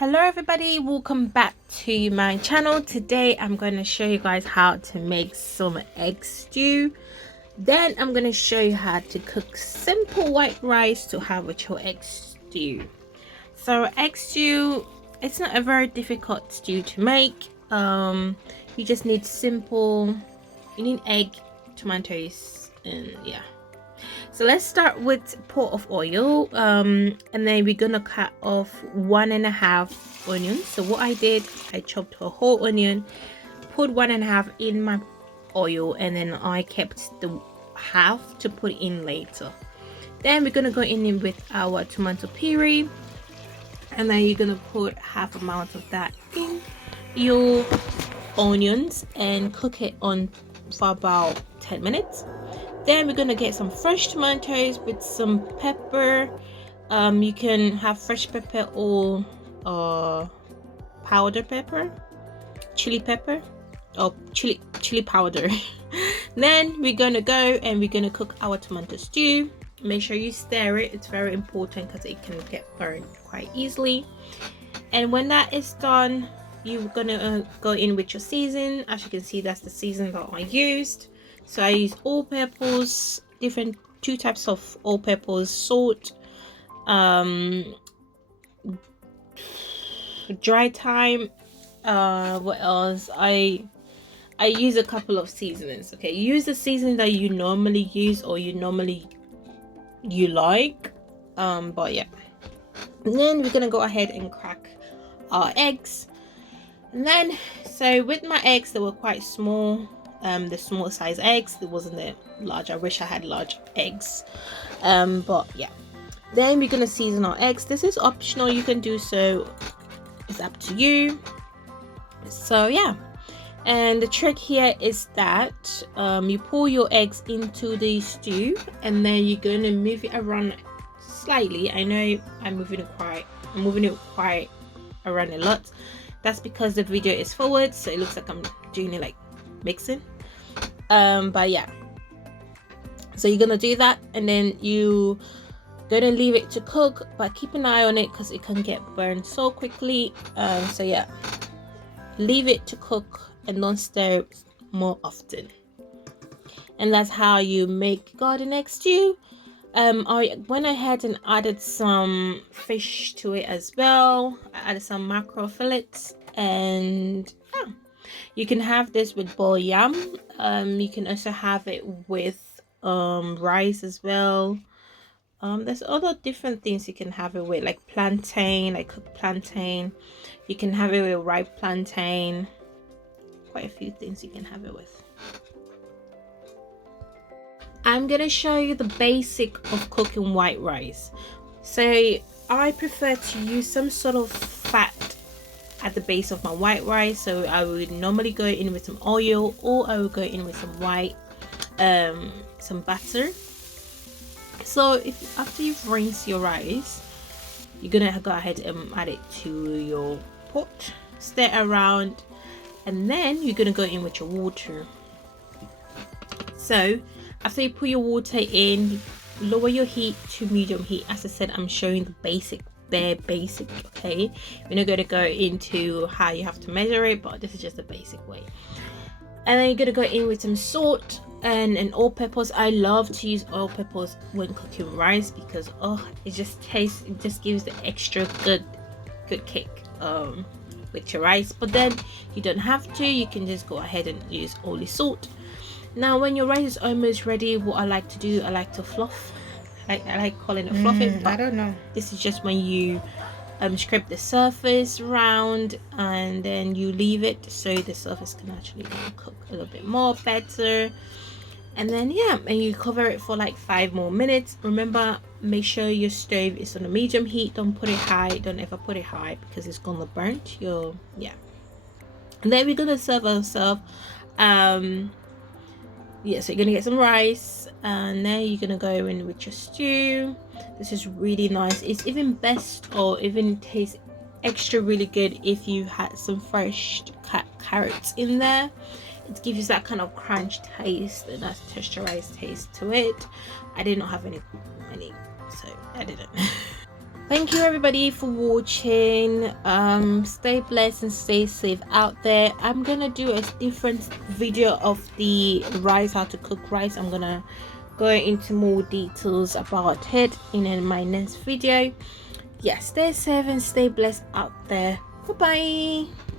Hello everybody, welcome back to my channel. Today I'm going to show you guys how to make some egg stew. Then I'm going to show you how to cook simple white rice to have with your egg stew. So egg stew, it's not a very difficult stew to make. You just need you need egg, tomatoes, and yeah. So let's start with a pot of oil, and then we're gonna cut off 1.5 onions. So what I did, I chopped a whole onion, put 1.5 in my oil, and then I kept the half to put in later. Then we're gonna go in with our tomato puree, and then you're gonna put half amount of that in your onions and cook it on for about 10 minutes. Then we're gonna get some fresh tomatoes with some pepper. You can have fresh pepper or powder pepper, chili pepper, or chili powder. Then we're gonna go and we're gonna cook our tomato stew. Make sure you stir it, it's very important because it can get burned quite easily. And when that is done, you're gonna go in with your season. As you can see, that's the season that I used. So I use all-purpose, two types of all-purpose, salt, dry thyme. What else? I use a couple of seasonings. Okay, use the seasoning that you normally use or you like. But yeah. And then we're gonna go ahead and crack our eggs. And then, so with my eggs, they were quite small. The small size eggs, it wasn't the large. I wish I had large eggs, but yeah. Then we're gonna season our eggs. This is optional, you can do so, it's up to you. So yeah, and the trick here is that you pour your eggs into the stew, and then you're gonna move it around slightly. I know I'm moving it quite around a lot. That's because the video is forward, so it looks like I'm doing it like mixing, but yeah. So you're gonna do that, and then you gonna leave it to cook, but keep an eye on it because it can get burned so quickly. So yeah, leave it to cook and don't stir it more often. And that's how you make garden egg stew. I went ahead and added some fish to it as well. I added some mackerel fillets, and yeah, you can have this with boiled yam. You can also have it with rice as well. There's other different things you can have it with, like plantain, like cooked plantain. You can have it with ripe plantain. Quite a few things you can have it with. I'm gonna show you the basic of cooking white rice. So I prefer to use some sort of fat at the base of my white rice. So I would normally go in with some oil, or I would go in with some butter. So if after you've rinsed your rice, you're gonna go ahead and add it to your pot, stir around, and then you're gonna go in with your water. So after you put your water in, lower your heat to medium heat. As I said, I'm showing the bare basic, okay? We're not going to go into how you have to measure it, but this is just the basic way. And then you're going to go in with some salt and an all-purpose. I love to use all-purpose when cooking rice because it just gives the extra good kick with your rice. But then you don't have to, you can just go ahead and use only salt. Now when your rice is almost ready, what I like to do, I like to fluff. I like calling it fluffing, but I don't know. This is just when you scrape the surface around, and then you leave it so the surface can actually cook a little bit more better. And then yeah, and you cover it for like 5 more minutes. Remember, make sure your stove is on a medium heat. Don't put it high. Don't ever put it high because it's gonna burn your And then we're gonna serve ourselves. Yeah, so you're gonna get some rice, and then you're gonna go in with your stew. This is really nice. It's even best, or even tastes extra really good, if you had some fresh cut carrots in there. It gives you that kind of crunch taste and that texturized taste to it. I did not have any, so I didn't. Thank you everybody for watching. Stay blessed and stay safe out there. I'm gonna do a different video of the rice, how to cook rice. I'm gonna go into more details about it in my next video. Yeah, stay safe and stay blessed out there. Bye bye.